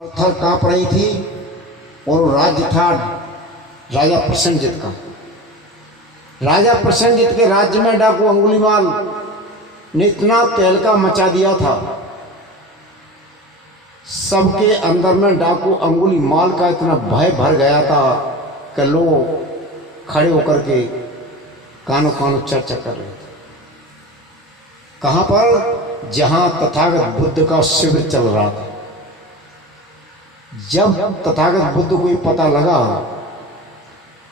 पत्थर कांप रही थी और राज्य था राजा प्रसेनजित का। राजा प्रसेनजित के राज्य में डाकू अंगुलीमाल ने इतना तहलका मचा दिया था, सबके अंदर में डाकू अंगुलीमाल का इतना भय भर गया था कि लोग खड़े होकर के कानों कानों चर्चा कर रहे थे। कहाँ पर? जहाँ तथागत बुद्ध का शिविर चल रहा था। जब तथागत बुद्ध को पता लगा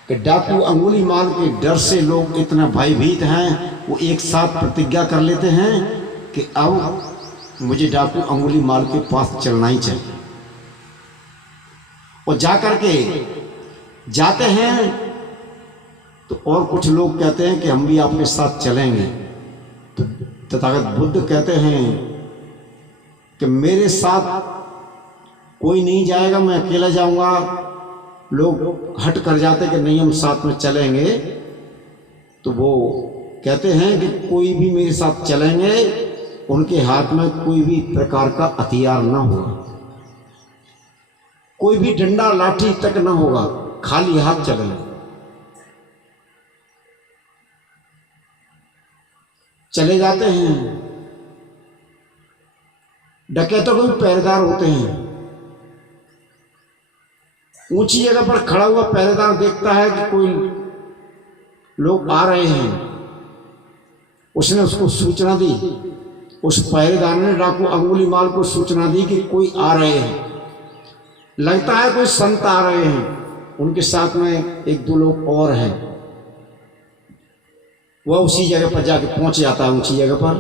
कि डाकू अंगुलीमाल के डर से लोग इतना भयभीत हैं, वो एक साथ प्रतिज्ञा कर लेते हैं कि अब मुझे डाकू अंगुलीमाल के पास चलना ही चाहिए। और जाकर के जाते हैं तो और कुछ लोग कहते हैं कि हम भी आपके साथ चलेंगे। तो तथागत बुद्ध कहते हैं कि मेरे साथ कोई नहीं जाएगा, मैं अकेला जाऊंगा। लोग हट कर जाते कि नहीं हम साथ में चलेंगे। तो वो कहते हैं कि कोई भी मेरे साथ चलेंगे, उनके हाथ में कोई भी प्रकार का हथियार ना होगा, कोई भी डंडा लाठी तक ना होगा, खाली हाथ चलेंगे। चले जाते हैं। डकैतों को भी पहरेदार होते हैं। ऊंची जगह पर खड़ा हुआ पहरेदार देखता है कि कोई लोग आ रहे हैं। उसने उसको सूचना दी, उस पहरेदार ने डाकू अंगुलीमाल को सूचना दी कि कोई आ रहे हैं, लगता है कोई संत आ रहे हैं, उनके साथ में एक दो लोग और हैं। वह उसी जगह पर जाके पहुंच जाता है, ऊंची जगह पर।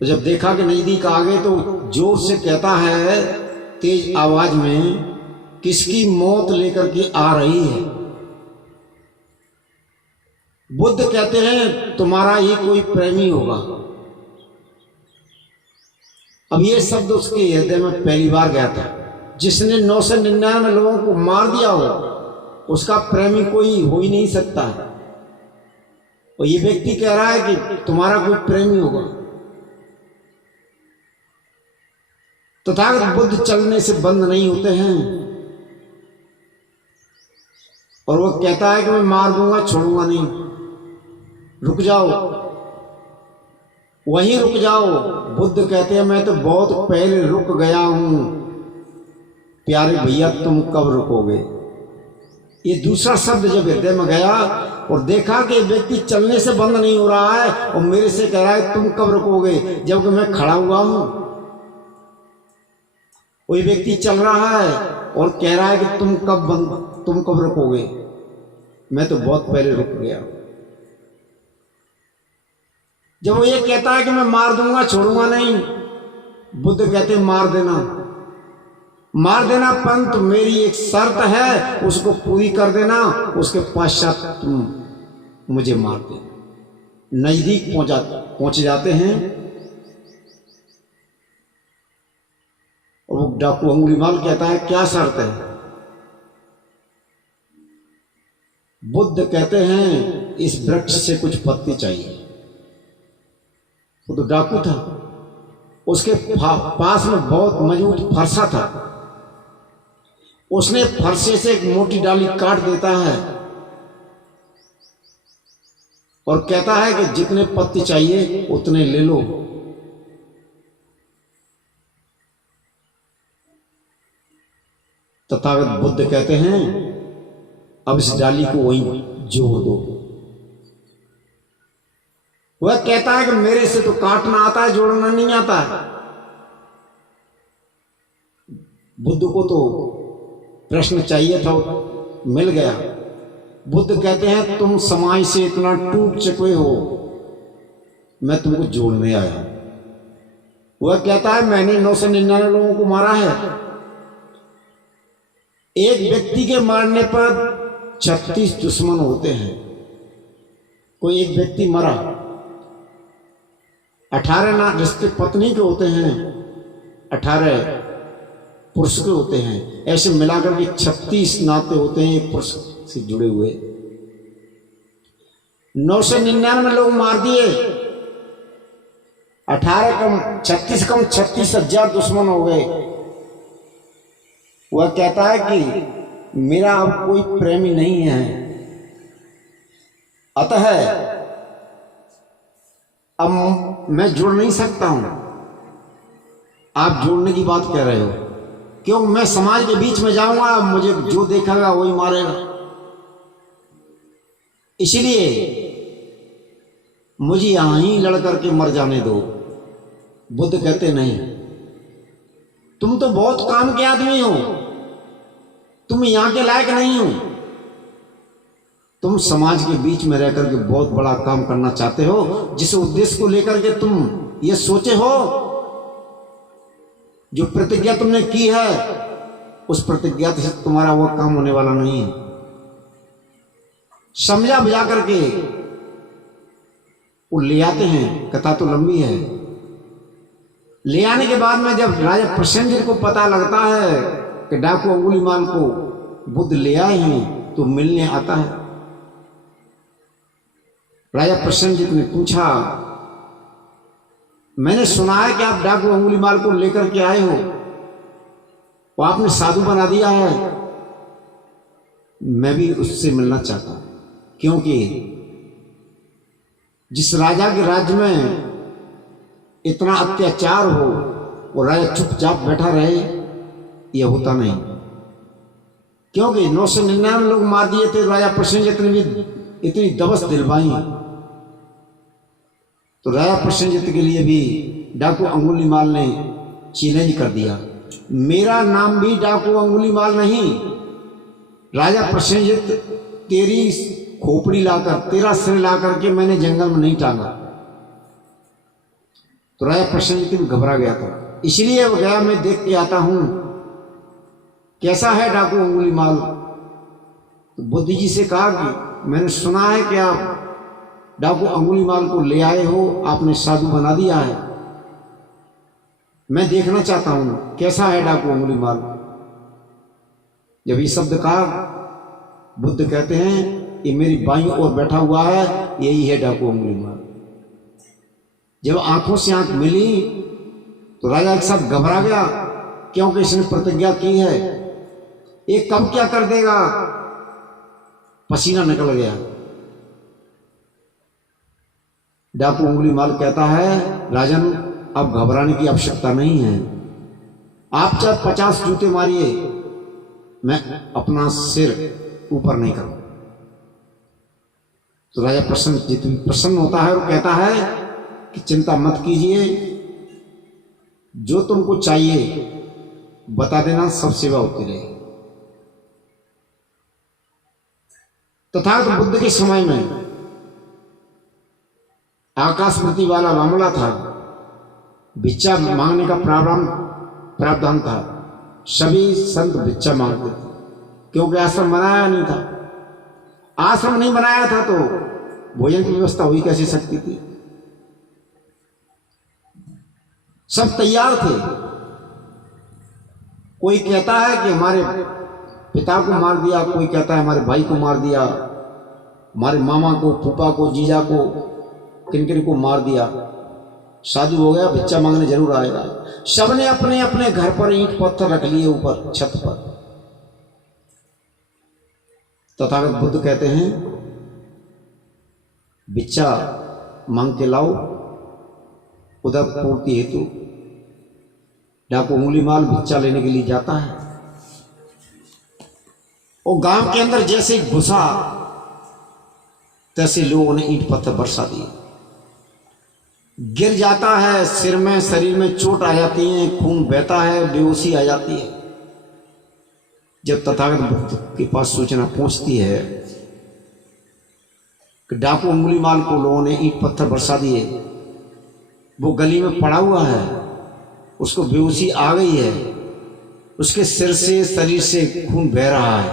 तो जब देखा कि नजदीक आ गए तो जोर से कहता है तेज आवाज में, किसकी मौत लेकर के आ रही है? बुद्ध कहते हैं तुम्हारा ही कोई प्रेमी होगा। अब ये शब्द उसके हृदय में पहली बार गया था। जिसने 999 लोगों को मार दिया हो, उसका प्रेमी कोई हो ही नहीं सकता है। और ये व्यक्ति कह रहा है कि तुम्हारा कोई प्रेमी होगा। तथागत बुद्ध चलने से बंद नहीं होते हैं और वो कहता है कि मैं मार दूंगा, छोड़ूंगा नहीं, रुक जाओ, वहीं रुक जाओ। बुद्ध कहते हैं मैं तो बहुत पहले रुक गया हूं, प्यारे भैया तुम कब रुकोगे? ये दूसरा शब्द जब हृदय में गया और देखा कि व्यक्ति चलने से बंद नहीं हो रहा है और मेरे से कह रहा है तुम कब रुकोगे, जबकि मैं खड़ा हुआ हूं। कोई व्यक्ति चल रहा है और कह रहा है कि तुम कब रुकोगे? मैं तो बहुत पहले रुक गया। जब वो ये कहता है कि मैं मार दूंगा, छोड़ूंगा नहीं, बुद्ध कहते मार देना, मार देना, परंतु मेरी एक शर्त है, उसको पूरी कर देना, उसके पश्चात तुम मुझे मार देना। नजदीक पहुंच जाते हैं और वो डाकू अंगुलीमाल कहता है क्या शर्त है? बुद्ध कहते हैं इस वृक्ष से कुछ पत्ती चाहिए। वो तो डाकू था, उसके पास में बहुत मजबूत फरसा था। उसने फरसे से एक मोटी डाली काट देता है और कहता है कि जितने पत्ती चाहिए उतने ले लो। तथागत बुद्ध कहते हैं अब इस डाली को वहीं जोड़ दो। वह कहता है कि मेरे से तो काटना आता है, जोड़ना नहीं आता है। बुद्ध को तो प्रश्न चाहिए था, मिल गया। बुद्ध कहते हैं तुम समाज से इतना टूट चुके हो, मैं तुमको जोड़ने आया। वह कहता है मैंने 999 लोगों को मारा है। एक व्यक्ति के मारने पर 36 दुश्मन होते हैं। कोई एक व्यक्ति मरा, 18 रिश्ते पत्नी के होते हैं, 18 पुरुष के होते हैं। ऐसे मिलाकर के 36 नाते होते हैं एक पुरुष से जुड़े हुए। 999 लोग मार दिए 18 कम 36 कम 36,000 दुश्मन हो गए। वह कहता है कि मेरा अब कोई प्रेमी नहीं है, अतः अब मैं जुड़ नहीं सकता हूं। आप जोड़ने की बात कह रहे हो, क्यों? मैं समाज के बीच में जाऊंगा, मुझे जो देखेगा वही मारेगा, इसलिए मुझे यहां ही लड़ करके मर जाने दो। बुद्ध कहते नहीं, तुम तो बहुत काम के आदमी हो, तुम यहां के लायक नहीं हो। तुम समाज के बीच में रह करके बहुत बड़ा काम करना चाहते हो, जिस उद्देश्य को लेकर के तुम ये सोचे हो, जो प्रतिज्ञा तुमने की है, उस प्रतिज्ञा से तुम्हारा वो काम होने वाला नहीं है। समझा बुझा करके वो ले आते हैं। कथा तो लंबी है। ले आने के बाद में जब राजा प्रसेनजित को पता लगता है कि डाकू अंगुलीमाल को बुद्ध ले आए हैं, तो मिलने आता है। राजा प्रसेनजित ने पूछा, मैंने सुना है कि आप डाकू अंगुलीमाल को लेकर के आए हो, वो आपने साधु बना दिया है। मैं भी उससे मिलना चाहता हूं, क्योंकि जिस राजा के राज्य में इतना अत्याचार हो, वो राजा चुपचाप बैठा रहे, यह होता नहीं। क्योंकि 999 लोग मार दिए थे, राजा प्रसेनजित ने भी इतनी दबस दिलवाई, तो राजा प्रसेनजित के लिए भी डाकू अंगुलीमाल ने चैलेंज कर दिया, मेरा नाम भी डाकू अंगुलीमाल नहीं, राजा प्रसेनजित तेरी खोपड़ी लाकर, तेरा सिर लाकर के मैंने जंगल में नहीं टांगा। तो राजा प्रसेनजित भी घबरा गया था, इसलिए वो गया, मैं देख के आता हूं कैसा है डाकू अंगुलीमाल। तो बुद्ध जी से कहा कि मैंने सुना है कि आप डाकू अंगुलीमाल को ले आए हो, आपने साधु बना दिया है, मैं देखना चाहता हूं कैसा है डाकू अंगुलीमाल। जब ये शब्द कहा, बुद्ध कहते हैं, ये मेरी बाईं ओर बैठा हुआ है, यही है डाकू अंगुलीमाल। जब आंखों से आंख मिली तो राजा एक साथ घबरा गया, क्योंकि इसने प्रतिज्ञा की है, ये कब क्या कर देगा। पसीना निकल गया। डाकू अंगुलीमाल कहता है, राजन अब घबराने की आवश्यकता नहीं है, आप चाहे 50 जूते मारिए, मैं अपना सिर ऊपर नहीं करूं। तो राजा प्रसन्न होता है और कहता है कि चिंता मत कीजिए, जो तुमको चाहिए बता देना, सब सेवा होती रहे। तथागत बुद्ध के समय में आकाशवृत्ति वाला मामला था, भिक्षा मांगने का प्रावधान था। सभी संत भिक्षा मांगते थे, क्योंकि आश्रम बनाया नहीं था। आश्रम नहीं बनाया था तो भोजन की व्यवस्था हुई कैसे सकती थी। सब तैयार थे। कोई कहता है कि हमारे पिता को मार दिया, कोई कहता है हमारे भाई को मार दिया, हमारे मामा को, फूफा को, जीजा को, किन किन को मार दिया। साधु हो गया, भिक्षा मांगने जरूर आएगा। सबने अपने अपने घर पर ईंट पत्थर रख लिए ऊपर छत पर। तथागत बुद्ध कहते हैं, भिक्षा मांग के लाओ उदर पूर्ति हेतु। डाकू अंगुलीमाल भिक्षा लेने के लिए जाता है और गांव के अंदर जैसे घुसा, तैसे लोगों ने ईंट पत्थर बरसा दिए। गिर जाता है, सिर में, शरीर में चोट आ जाती है, खून बहता है, बेहोशी आ जाती है। जब तथागत बुद्ध के पास सूचना पहुंचती है कि डाकू अंगुलीमाल को लोगों ने ईंट पत्थर बरसा दिए, वो गली में पड़ा हुआ है, उसको बेहोशी आ गई है, उसके सिर से, शरीर से खून बह रहा है,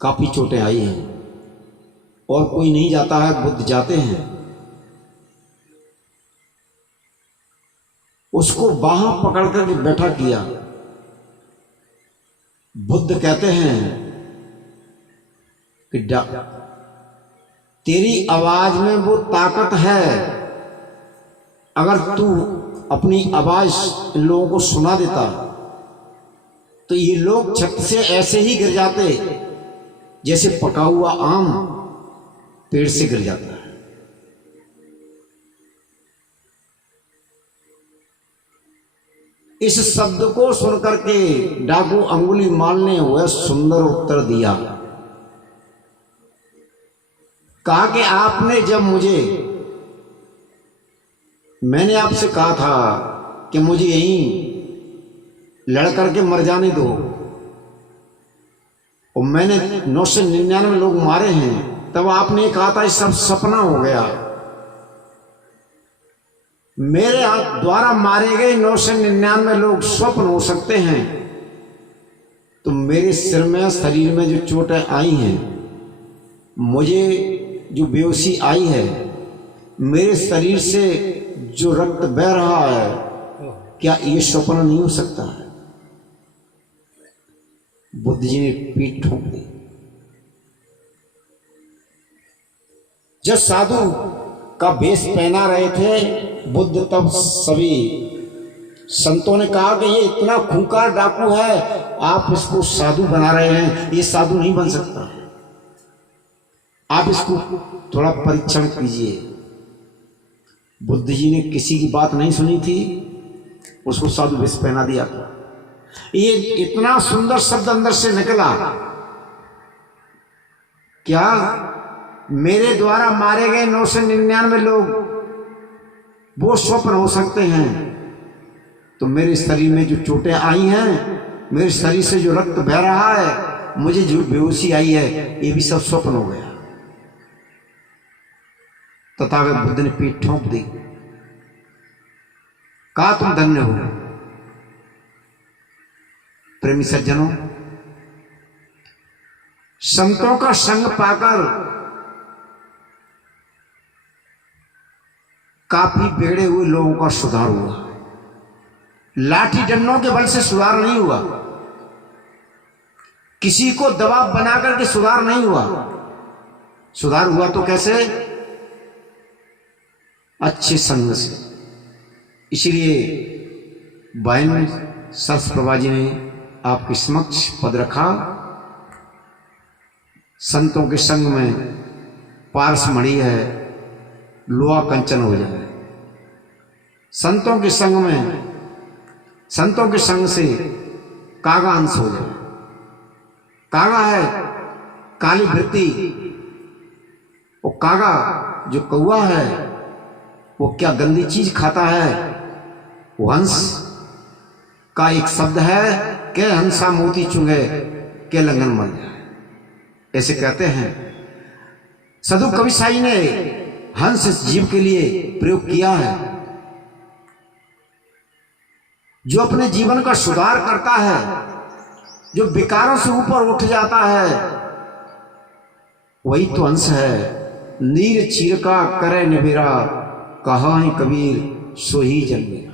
काफी चोटें आई हैं, और कोई नहीं जाता है, बुद्ध जाते हैं। उसको बाहां पकड़ कर बैठा किया। बुद्ध कहते हैं कि तेरी आवाज में वो ताकत है, अगर तू अपनी आवाज इन लोगों को सुना देता तो ये लोग छत से ऐसे ही गिर जाते जैसे पका हुआ आम पेड़ से गिर जाता है। इस शब्द को सुनकर के डाकू अंगुली माल ने वह सुंदर उत्तर दिया, कहा कि आपने जब मैंने आपसे कहा था कि मुझे यहीं लड़ करके मर जाने दो, और मैंने 999 लोग मारे हैं, तब आपने कहा था ये सब सपना हो गया। मेरे हाथ द्वारा मारे गए 999 लोग स्वप्न हो सकते हैं, तो मेरे सिर में शरीर में जो चोटें आई हैं, मुझे जो बेहोशी आई है, मेरे शरीर से जो रक्त बह रहा है, क्या ये स्वप्न नहीं हो सकता है? बुद्ध जी ने पीठ ठोक दी। जब साधु का वेश पहना रहे थे बुद्ध, तब सभी संतों ने कहा कि ये इतना खूंखार डाकू है, आप इसको साधु बना रहे हैं, ये साधु नहीं बन सकता, आप इसको थोड़ा परीक्षण कीजिए। बुद्ध जी ने किसी की बात नहीं सुनी थी, उसको साधु वेश पहना दिया था। ये इतना सुंदर शब्द अंदर से निकला, क्या मेरे द्वारा मारे गए 999 लोग वो स्वप्न हो सकते हैं, तो मेरे शरीर में जो चोटें आई हैं, मेरे शरीर से जो रक्त बह रहा है, मुझे जो बेहोशी आई है, ये भी सब स्वप्न हो गया। तथागत बुद्ध ने पीठ ठोंक दी, कहा तुम धन्य हो। प्रेमी सज्जनों, संतों का संग पाकर काफी बिगड़े हुए लोगों का सुधार हुआ। लाठी डंडों के बल से सुधार नहीं हुआ, किसी को दबाव बनाकर के सुधार नहीं हुआ। सुधार हुआ तो कैसे? अच्छे संग से। इसलिए बाइन सरस प्रभा जी ने आपके समक्ष पद रखा, संतों के संग में पारस मणि है, लोहा कंचन हो जाए। संतों के संग में, संतों के संग से कागा अंश हो जाए। कागा है काली वृत्ति, वो कागा जो कौआ है, वो क्या गंदी चीज खाता है? वो हंस का एक शब्द है के हंसा मोती चुंगे के लंगन मर जाए, ऐसे कहते हैं। साधु कवि साई ने हंस इस जीव के लिए प्रयोग किया है। जो अपने जीवन का सुधार करता है, जो विकारों से ऊपर उठ जाता है, वही तो हंस है। नीर चीर का करे निबेरा, कहा है कबीर सो ही जल मेरा।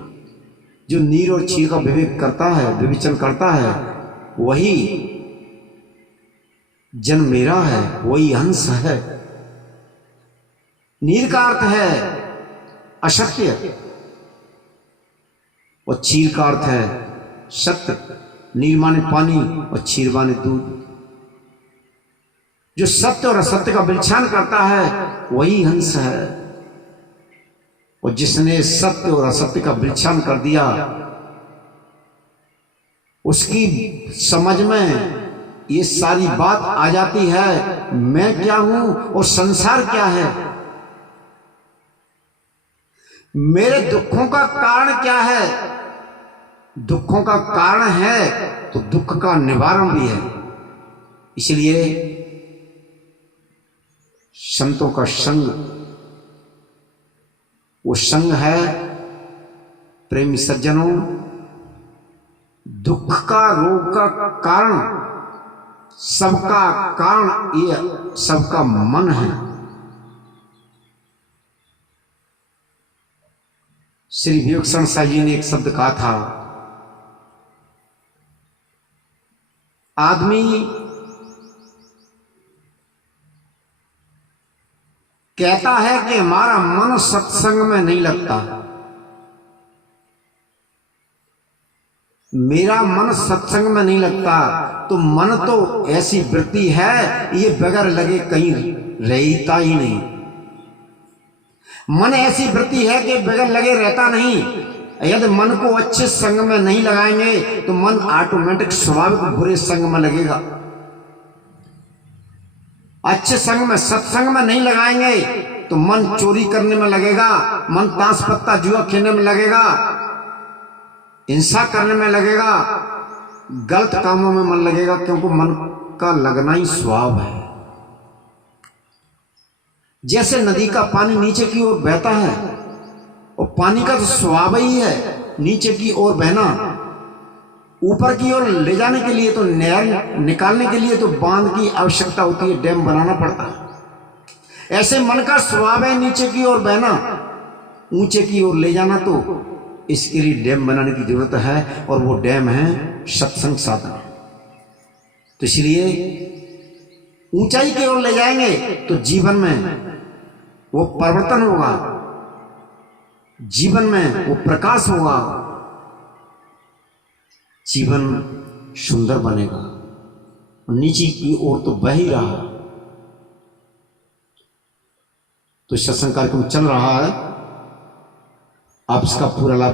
जो नीर और चीर का विवेक करता है, विवेचन करता है, वही जन मेरा है, वही हंस है। नीर का अर्थ है असत्य और चीर का अर्थ है सत्य। नीर माने पानी और चीर माने दूध। जो सत्य और असत्य का विलक्षण करता है, वही हंस है। और जिसने सत्य और असत्य का विलक्षण कर दिया, उसकी समझ में ये सारी बात आ जाती है, मैं क्या हूं और संसार क्या है, मेरे दुखों का कारण क्या है। दुखों का कारण है तो दुख का निवारण भी है। इसलिए संतों का संग, वो संग है प्रेमी सज्जनों, दुख का, रोग का कारण, सबका कारण ये सबका मन है। श्री विवेकानंद साहब जी ने एक शब्द कहा था, आदमी कहता है कि हमारा मन सत्संग में नहीं लगता, मेरा मन सत्संग में नहीं लगता। तो मन तो ऐसी वृत्ति है, ये बगैर लगे कहीं रहता ही नहीं। मन ऐसी वृत्ति है कि बगैर लगे रहता नहीं। यदि मन को अच्छे संग में नहीं लगाएंगे तो मन ऑटोमेटिक स्वाभाविक बुरे संग में लगेगा। अच्छे संग में, सत्संग में नहीं लगाएंगे तो मन चोरी करने में लगेगा, मन ताश पत्ता जुआ खेलने में लगेगा, हिंसा करने में लगेगा, गलत कामों में मन लगेगा, क्योंकि मन का लगना ही स्वभाव है। जैसे नदी का पानी नीचे की ओर बहता है, और पानी का तो स्वभाव ही है नीचे की ओर बहना। ऊपर की ओर ले जाने के लिए तो नहर निकालने के लिए तो बांध की आवश्यकता होती है, डैम बनाना पड़ता है। ऐसे मन का स्वभाव है नीचे की ओर बहना, ऊंचे की ओर ले जाना, तो इसके लिए डैम बनाने की जरूरत है, और वो डैम है सत्संग साधन। तो इसलिए ऊंचाई की ओर ले जाएंगे तो जीवन में वो परिवर्तन होगा, जीवन में वो प्रकाश होगा, जीवन सुंदर बनेगा। नीचे की ओर तो बह ही रहा। तो सत्संग कार्यक्रम चल रहा है, आप इसका पूरा लाभ